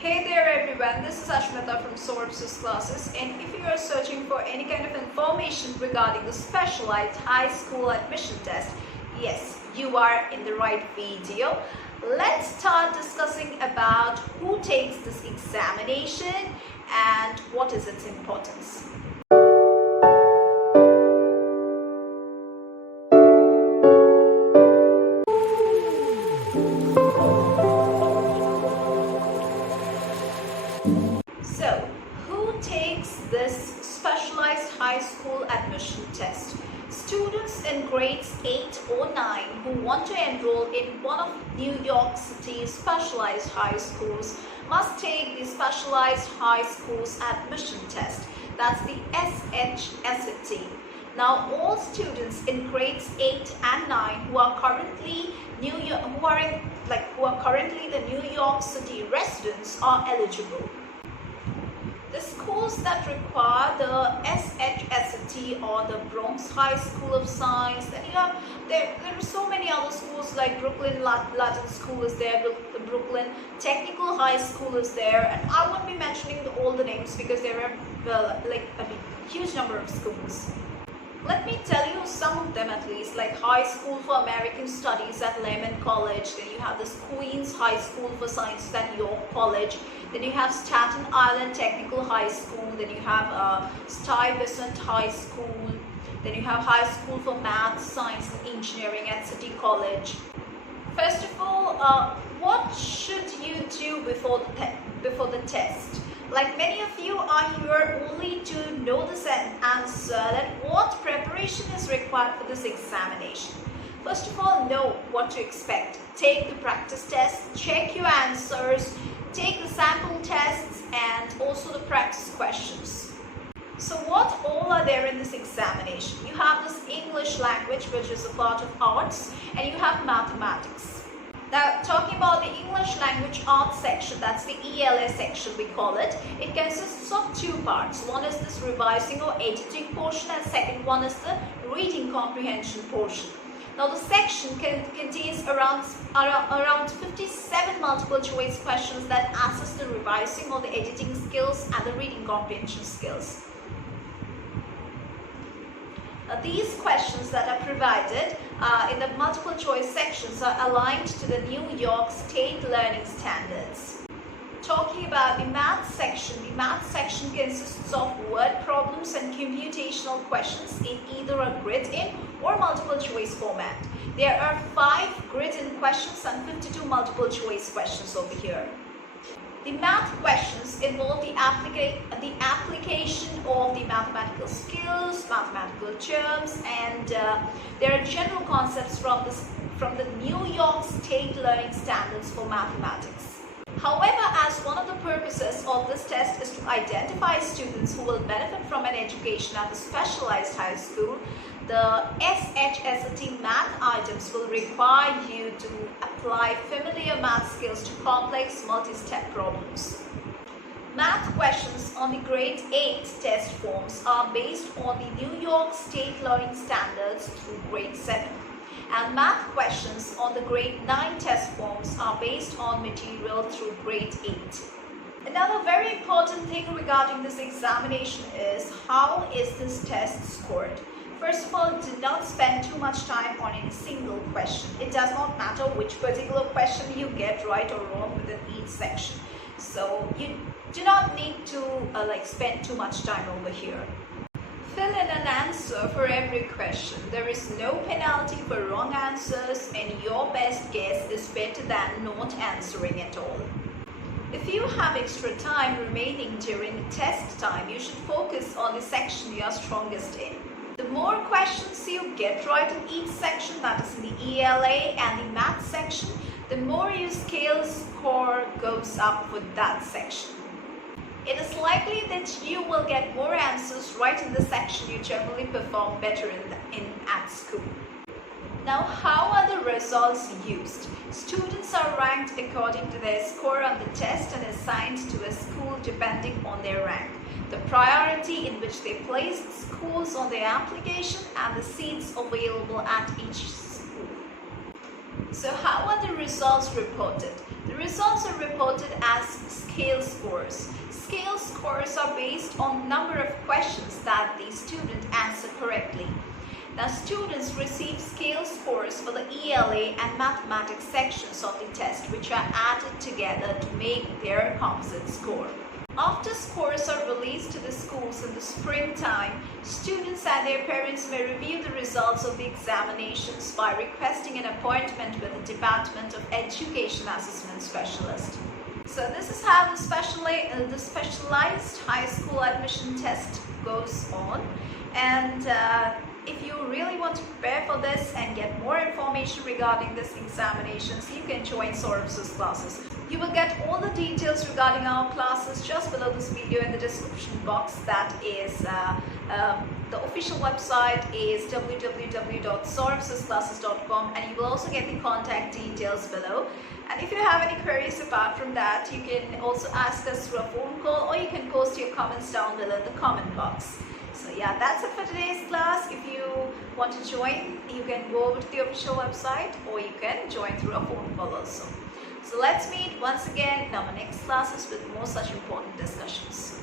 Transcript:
Hey there everyone, this is Ashmita from Sources Classes, and if you are searching for any kind of information regarding the specialized high school admission test, yes, you are in the right video. Let's start discussing about who takes this examination and what is its importance. So, who takes this specialized high school admission test? Students in grades 8 or 9 who want to enroll in one of New York City's specialized high schools must take the Specialized High Schools Admission Test. That's the SHSAT. Now, all students in grades 8 and 9 who are currently the New York City residents are eligible. The schools that require the SHSAT or the Bronx High School of Science, and there are so many other schools like Brooklyn Latin School is there, the Brooklyn Technical High School is there, and I won't be mentioning all the names because there are a huge number of schools. Let me tell you some of them at least, like High School for American Studies at Lehman College, then you have this Queens High School for Sciences at York College, then you have Staten Island Technical High School, then you have Stuyvesant High School, then you have High School for Math, Science and Engineering at City College. First of all, what should you do before the test? Like many of you are here only to know this answer, that what preparation is required for this examination. First of all, know what to expect. Take the practice test, check your answers, take the sample tests and also the practice questions. So what all are there in this examination? You have this English language, which is a part of arts, and you have mathematics. Now, talking about the English language arts section, that's the ELA section we call it, it consists of two parts. One is this revising or editing portion, and second one is the reading comprehension portion. Now, the section contains around 57 multiple choice questions that assess the revising or the editing skills and the reading comprehension skills. These questions that are provided in the multiple choice sections are aligned to the New York State Learning Standards. Talking about the math section consists of word problems and computational questions in either a grid-in or multiple choice format. There are 5 grid-in questions and 52 multiple choice questions over here. The math questions involve the application of the mathematical skills, mathematical terms, and there are general concepts from the New York State Learning Standards for mathematics. However, as one of the purposes of this test is to identify students who will benefit from an education at the specialized high school, the SHSAT math items will require you to apply familiar math skills to complex multi-step problems. Math questions on the grade 8 test forms are based on the New York State Learning Standards through grade 7. And math questions on the grade 9 test forms are based on material through grade 8. Another very important thing regarding this examination is how is this test scored. First of all, do not spend too much time on any single question. It does not matter which particular question you get right or wrong within each section. So you do not need to spend too much time over here. Fill in an answer for every question. There is no penalty for wrong answers, and your best guess is better than not answering at all. If you have extra time remaining during test time, you should focus on the section you are strongest in. The more questions you get right in each section, that is in the ELA and the math section, the more your scale score goes up for that section. It is likely that you will get more answers right in the section you generally perform better at school. Now, how are the results used? Students are ranked according to their score on the test and assigned to a school depending on their rank, the priority in which they placed schools on their application, and the seats available at each school. So how are the results reported? The results are reported as scale scores. Scale scores are based on number of questions that the student answer correctly. Now, students receive scale scores for the ELA and mathematics sections of the test, which are added together to make their composite score. After scores are released to the schools in the springtime, students and their parents may review the results of the examinations by requesting an appointment with the Department of Education Assessment Specialist. So this is how the specialized high school admission test goes on. And if you really want to prepare for this and get more information regarding this examinations, you can join Saurav's classes. You will get all the details regarding our classes just below this video in the description box. That is the official website is www.sauravsclasses.com, and you will also get the contact details below. And if you have any queries apart from that, you can also ask us through a phone call, or you can post your comments down below in the comment box. So yeah, that's it for today's class. If you want to join, you can go over to the official website, or you can join through a phone call also. So let's meet once again in our next classes with more such important discussions.